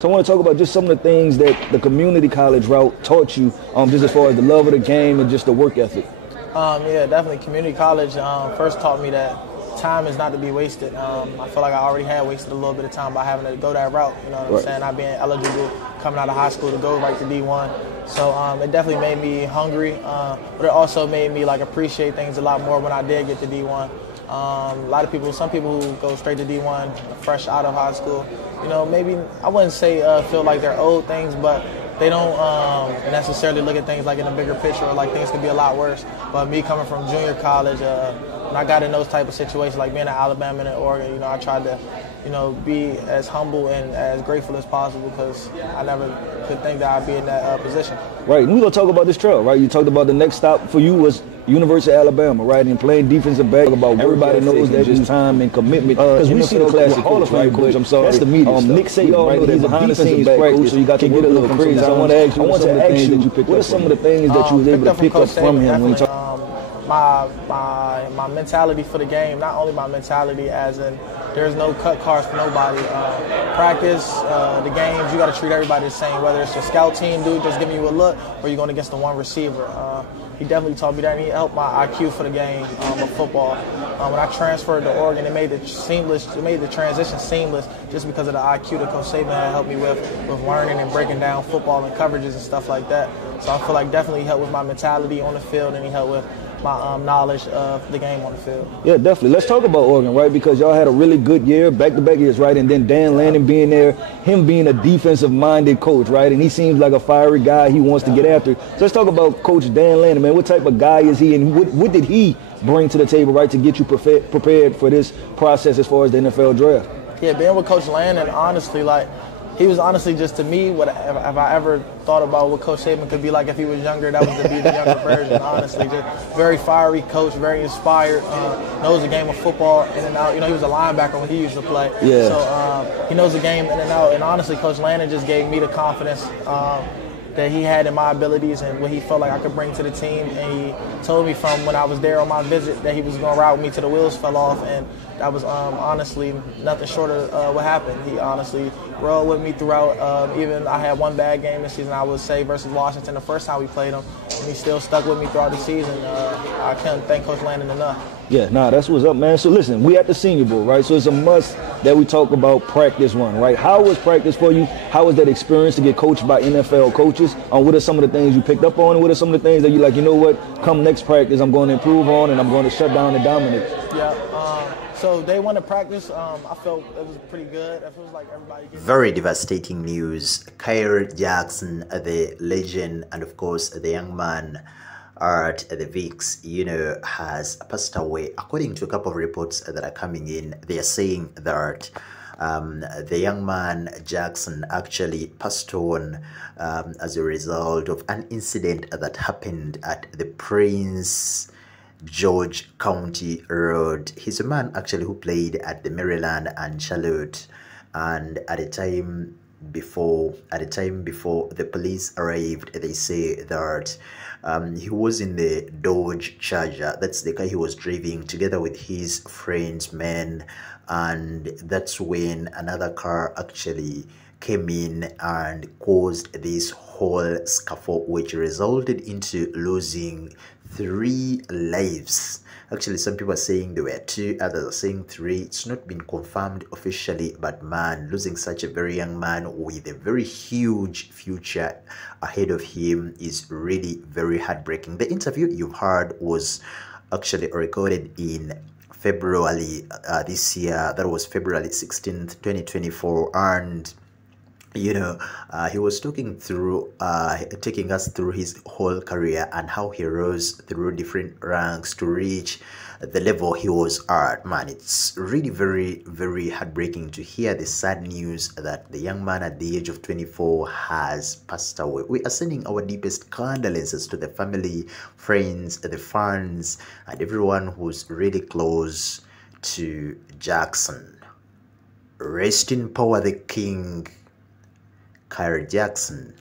So I want to talk about just some of the things that the community college route taught you, just as far as the love of the game and just the work ethic. Yeah, definitely. Community college first taught me that time is not to be wasted. I feel like I already had wasted a little bit of time by having to go that route. You know what I'm saying? Not being eligible coming out of high school to go right to D1. So it definitely made me hungry, but it also made me appreciate things a lot more when I did get to D1. A lot of people, some people who go straight to D1 fresh out of high school, maybe I wouldn't say feel like they're owed things, but they don't necessarily look at things like in a bigger picture, or like things could be a lot worse. But me coming from junior college, when I got in those type of situations, like being at Alabama and at Oregon, I tried to, be as humble and as grateful as possible, because I never could think that I'd be in that position. Right, and we're going to talk about this trail, right? You talked about the next stop for you was University of Alabama, right? And playing defensive back. About everybody knows that just time and commitment. Because we see the classic Hall of Fame coach. I'm sorry, that's the media. Nick Saban, right? He's a behind the scenes coach, so you got to get a little crazy. So I want to ask you, what are some of the things that you was able to pick up from him when you talk? My mentality for the game, not only my mentality as in there's no cut cards for nobody. Practice, the games, you got to treat everybody the same, whether it's your scout team dude just giving you a look or you're going against the one receiver. He definitely taught me that, and he helped my IQ for the game of football. When I transferred to Oregon, it made the transition seamless just because of the IQ that Coach Saban had helped me with learning and breaking down football and coverages and stuff like that. So I feel like definitely he helped with my mentality on the field, and he helped with my knowledge of the game on the field. Yeah, definitely. Let's talk about Oregon, right? Because y'all had a really good year, back-to-back years, right? And then Dan Lanning being there, him being a defensive-minded coach, right? And he seems like a fiery guy. He wants to get after it. So let's talk about Coach Dan Lanning, man. What type of guy is he, and what did he bring to the table, right, to get you prepared for this process as far as the NFL draft? Yeah, being with Coach Lanning, honestly, he was honestly just, to me, if I ever thought about what Coach Saban could be like if he was younger, that was to be the younger version, honestly. Just very fiery coach, very inspired, knows the game of football in and out. He was a linebacker when he used to play. Yeah. So he knows the game in and out. And honestly, Coach Lanning just gave me the confidence that he had in my abilities and what he felt like I could bring to the team. And he told me from when I was there on my visit that he was going to ride with me till the wheels fell off. And that was honestly nothing short of what happened. He honestly rode with me throughout. Even I had one bad game this season, I would say, versus Washington the first time we played him. And he still stuck with me throughout the season. I can't thank Coach Lanning enough. Yeah, that's what's up, man. So listen, we at the Senior Bowl, right? So it's a must that we talk about practice run, right? How was practice for you? How was that experience to get coached by NFL coaches? What are some of the things you picked up on? And what are some of the things that you like, you know what, come next practice, I'm going to improve on and I'm going to shut down and dominate? Yeah, so day one of practice, I felt it was pretty good. It feels like everybody gets... Very devastating news. Khyree Jackson, the legend, and of course the young man at the Vikings, has passed away. According to a couple of reports that are coming in, they are saying that the young man Jackson actually passed on as a result of an incident that happened at the Prince George County Road. He's a man actually who played at the Maryland and Charlotte, and at the time before the police arrived, they say that he was in the Dodge Charger. That's the car he was driving together with his friends, men, and that's when another car actually came in and caused this whole scuffle, which resulted into losing 3 lives. Actually, some people are saying there were 2, others are saying 3. It's not been confirmed officially, but man, losing such a very young man with a very huge future ahead of him is really very heartbreaking. The interview you've heard was actually recorded in February this year. That was February 16th, 2024, and he was taking us through his whole career and how he rose through different ranks to reach the level he was at. Man, it's really very, very heartbreaking to hear the sad news that the young man at the age of 24 has passed away. We are sending our deepest condolences to the family, friends, the fans, and everyone who's really close to Jackson. Rest in power, the king, Khyree Jackson.